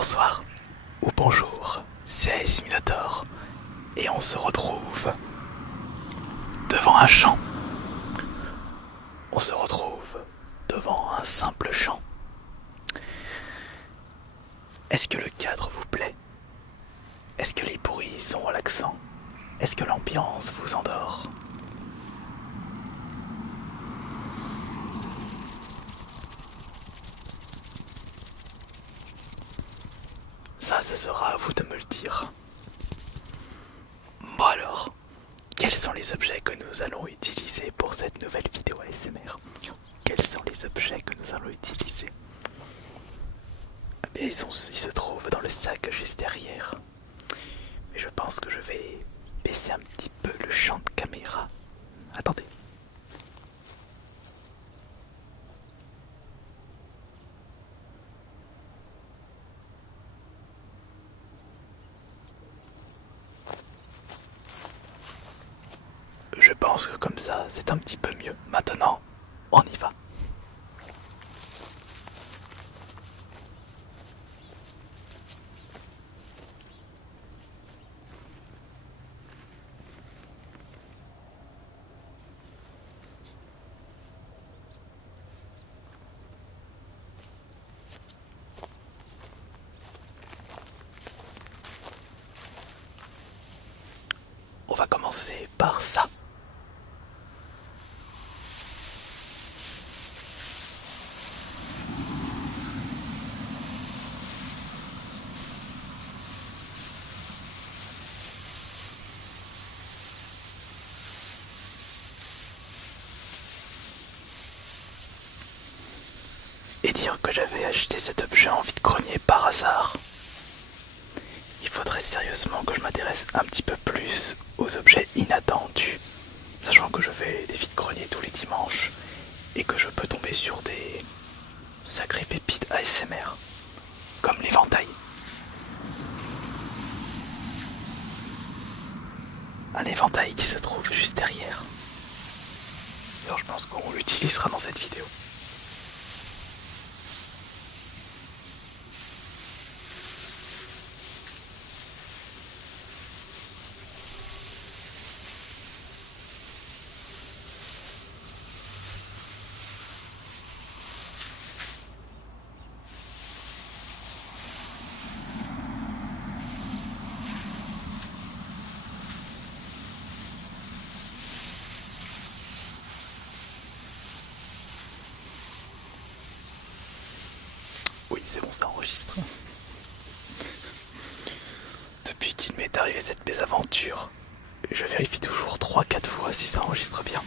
bonsoir ou bonjour, c'est Ace Minotaur et on se retrouve devant un champ. On se retrouve devant un simple champ. Est-ce que le cadre vous plaît? Est-ce que les bruits sont relaxants? Est-ce que l'ambiance vous endort? Ça, ce sera à vous de me le dire. Bon alors, quels sont les objets que nous allons utiliser pour cette nouvelle vidéo ASMR? Quels sont les objets que nous allons utiliser? Eh bien, ils se trouvent dans le sac juste derrière. Mais je pense que je vais baisser un petit peu le champ de caméra. Attendez. Je pense que comme ça, c'est un petit peu mieux. Maintenant, on y va. On va commencer par ça. Et dire que j'avais acheté cet objet en vide-grenier par hasard. Il faudrait sérieusement que je m'intéresse un petit peu plus aux objets inattendus, sachant que je fais des vide-greniers tous les dimanches et que je peux tomber sur des sacrées pépites ASMR, comme l'éventail. Un éventail qui se trouve juste derrière. Alors je pense qu'on l'utilisera dans cette vidéo. Oui, c'est bon, ça enregistre. Depuis qu'il m'est arrivé cette mésaventure, je vérifie toujours 3-4 fois si ça enregistre bien.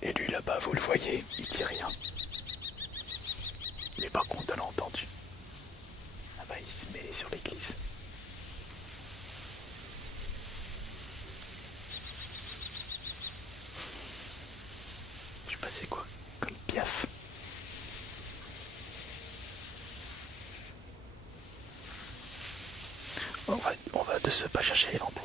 Et lui là-bas, vous le voyez, il dit rien. Mais par contre, elle a entendu. Ah bah il se met sur l'église. Je sais pas c'est quoi comme piaf. On va de ce pas chercher l'éventail.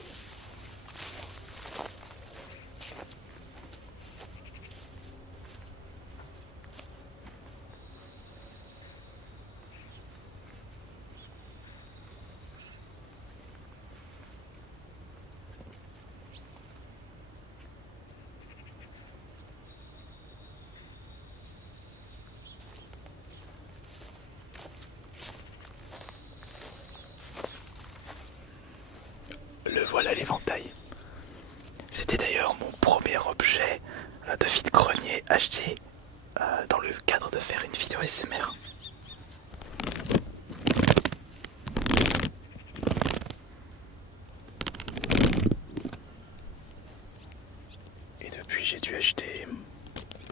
Le voilà l'éventail. C'était d'ailleurs mon premier objet de vide-grenier acheté dans le cadre de faire une vidéo ASMR. Et depuis j'ai dû acheter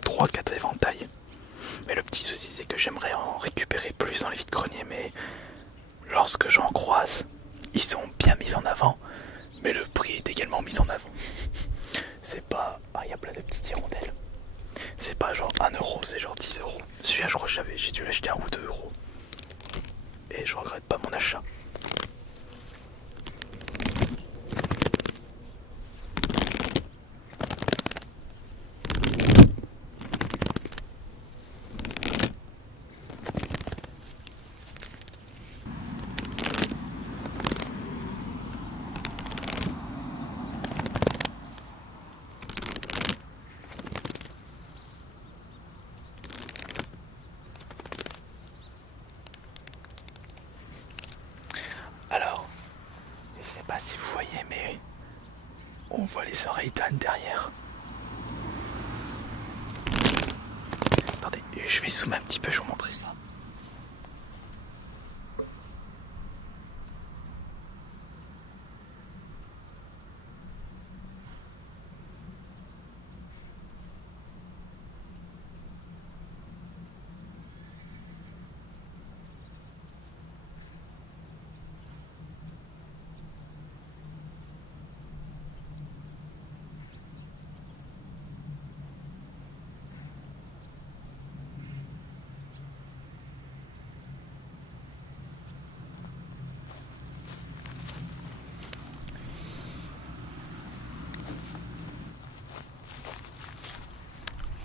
3-4 éventails. Mais le petit souci c'est que j'aimerais en récupérer plus dans les vide-greniers, mais lorsque j'en croise, ils sont bien mis en avant. Mais le prix est également mis en avant. C'est pas... Ah, il y a plein de petites hirondelles. C'est pas genre 1 euro, c'est genre 10 euros. Celui-là, je crois que j'ai dû l'acheter 1 ou 2 euros. Et je regrette pas mon achat. Alors, je sais pas si vous voyez, mais on voit les oreilles d'âne derrière. Attendez, je vais zoomer un petit peu, je vais vous montrer ça.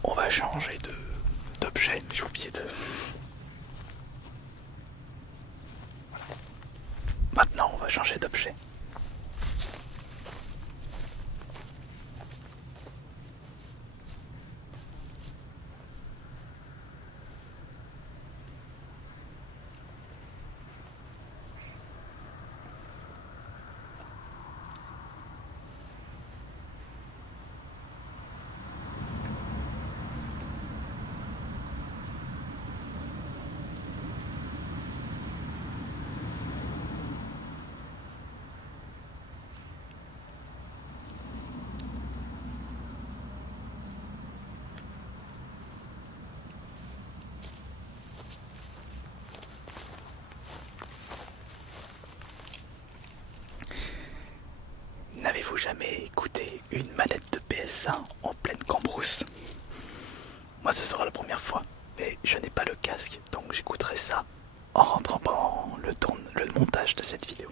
On va changer d'objet, j'ai oublié de... Voilà. Maintenant, on va changer d'objet. N'avez-vous jamais écouté une manette de PS1 en pleine cambrousse? Moi, ce sera la première fois, mais je n'ai pas le casque, donc j'écouterai ça en rentrant pendant le montage de cette vidéo.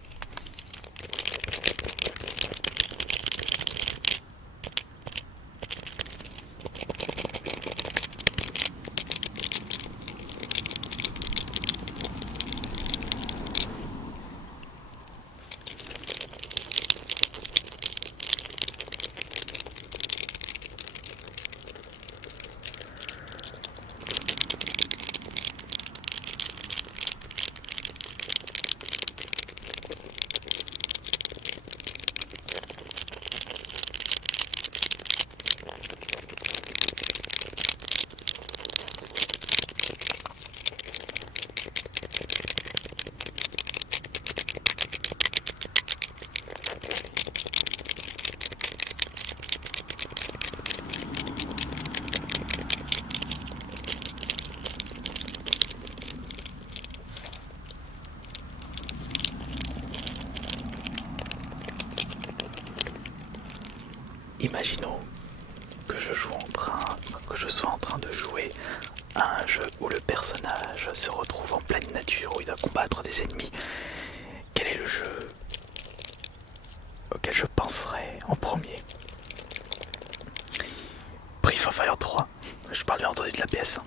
Imaginons que je sois en train de jouer à un jeu où le personnage se retrouve en pleine nature, où il doit combattre des ennemis. Quel est le jeu auquel je penserais en premier? Breath of Fire 3. Je parle bien entendu de la PS1.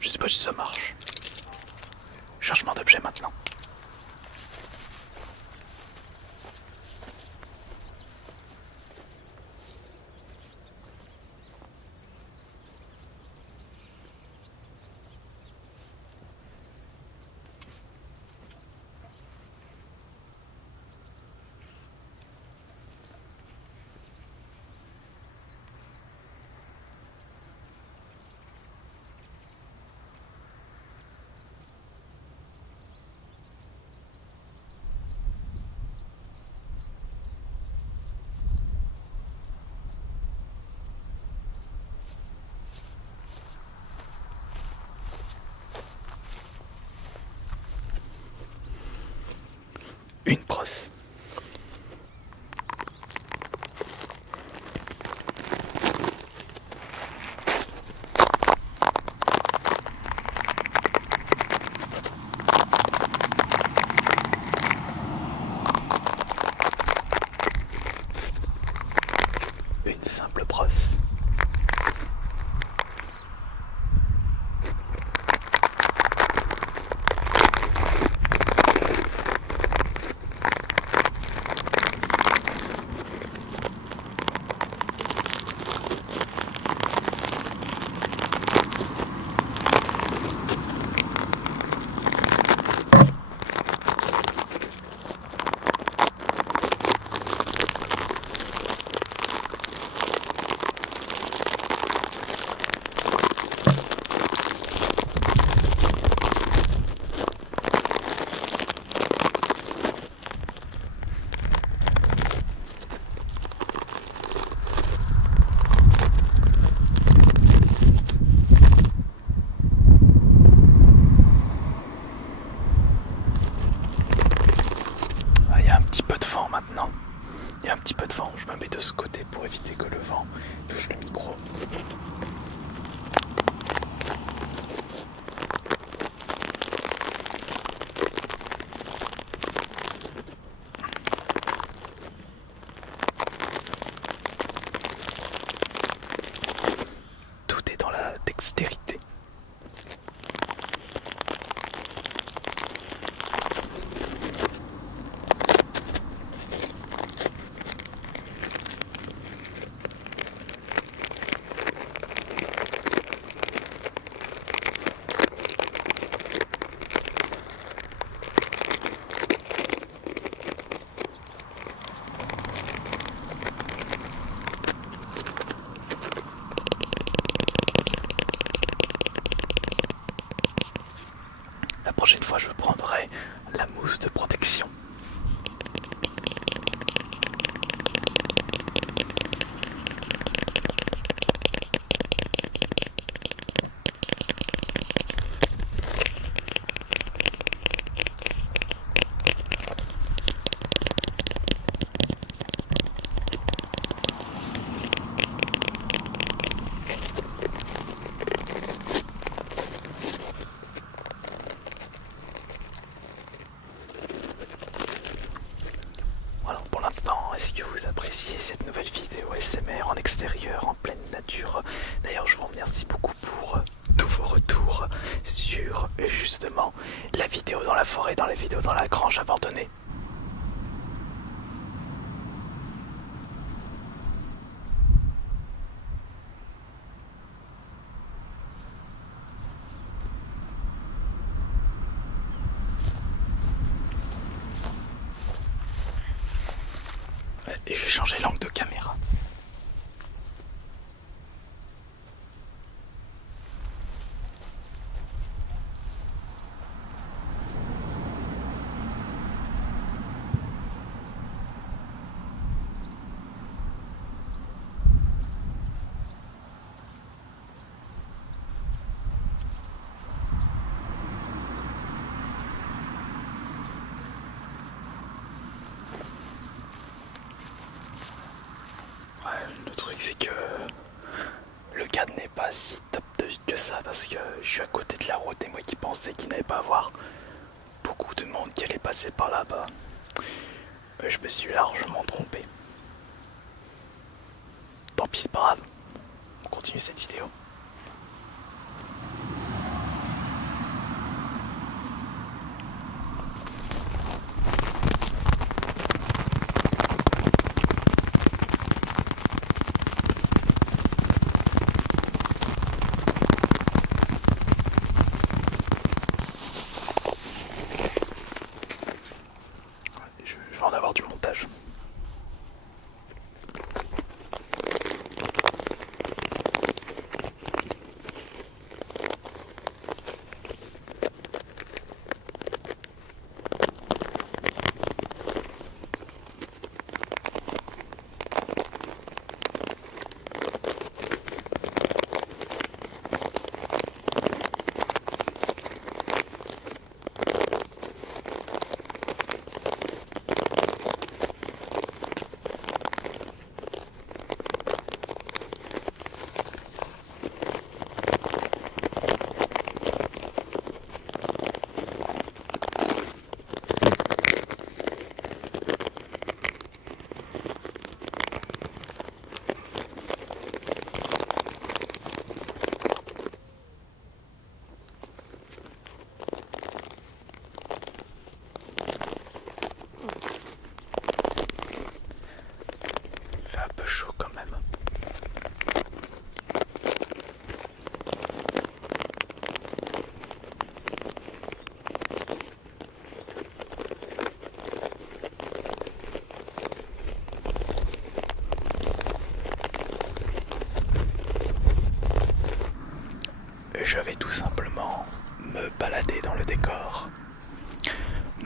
Je sais pas si ça marche. Changement d'objet maintenant. une brosse. Une simple brosse. Il y a un petit peu de vent maintenant. Il y a un petit peu de vent. Je me mets de ce côté pour éviter que le vent touche le micro. Tout est dans la dextérité. La prochaine fois, je prendrai la mousse de protection. Voilà, pour l'instant, est-ce que vous appréciez cette nouvelle vidéo ASMR en extérieur, en pleine nature? D'ailleurs, je vous remercie beaucoup pour tous vos retours sur justement la vidéo dans la forêt, dans les vidéos dans la grange abandonnée. Et je vais changer l'angle de caméra. Ouais, le truc c'est que le cadre n'est pas si top de vue que ça parce que je suis à côté de la route et moi qui pensais qu'il n'allait pas avoir beaucoup de monde qui allait passer par là-bas, je me suis largement trompé. Tant pis, c'est pas grave. On continue cette vidéo. Je vais en avoir du montage.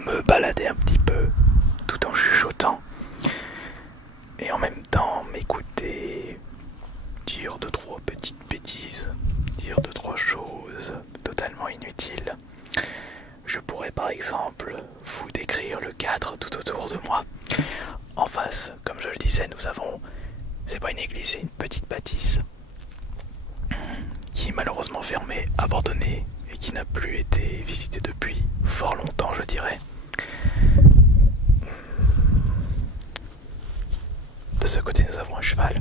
me balader un petit peu tout en chuchotant et en même temps m'écouter dire deux trois petites bêtises, dire deux trois choses totalement inutiles. Je pourrais par exemple vous décrire le cadre tout autour de moi. En face, comme je le disais, nous avons, c'est pas une église, c'est une petite bâtisse qui est malheureusement fermée, abandonnée et qui n'a plus été visitée depuis fort longtemps, je dirais. De ce côté, nous avons un cheval.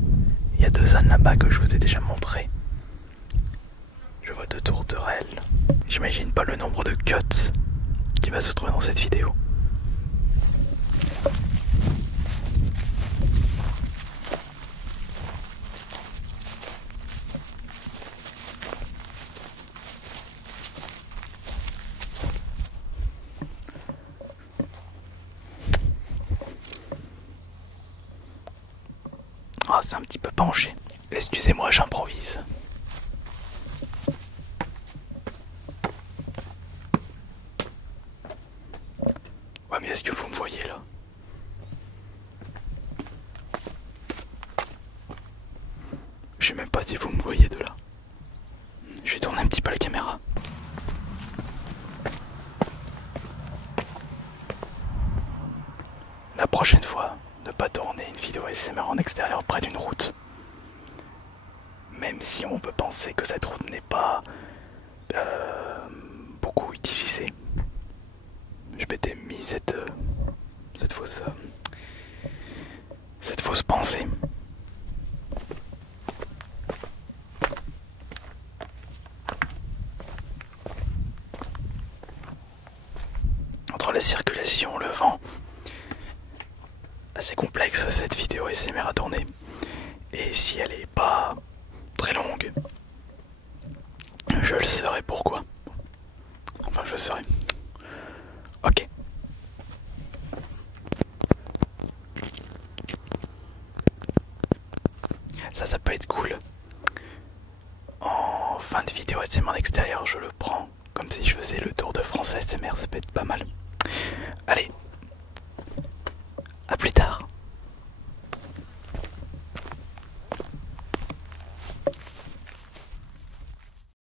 Il y a deux ânes là-bas que je vous ai déjà montré. Je vois deux tourterelles. J'imagine pas le nombre de cuts qui va se trouver dans cette vidéo. Ah, c'est un petit peu penché. Excusez-moi, j'improvise. Ouais, mais est-ce que vous me voyez là? Je sais même pas si vous me voyez de là. Je vais tourner un petit peu la caméra. La prochaine fois, ne pas tourner une vidéo ASMR en extérieur près d'une route. Même si on peut penser que cette route n'est pas beaucoup utilisée. Je m'étais mis cette fausse pensée. Entre la circulation, le vent, assez complexe cette vidéo ASMR à tourner. Et si elle est pas très longue, je le saurai pourquoi. Enfin, je le saurai. Ok. Ça peut être cool. En fin de vidéo ASMR en extérieur, je le prends comme si je faisais le tour de France ASMR, ça peut être pas mal.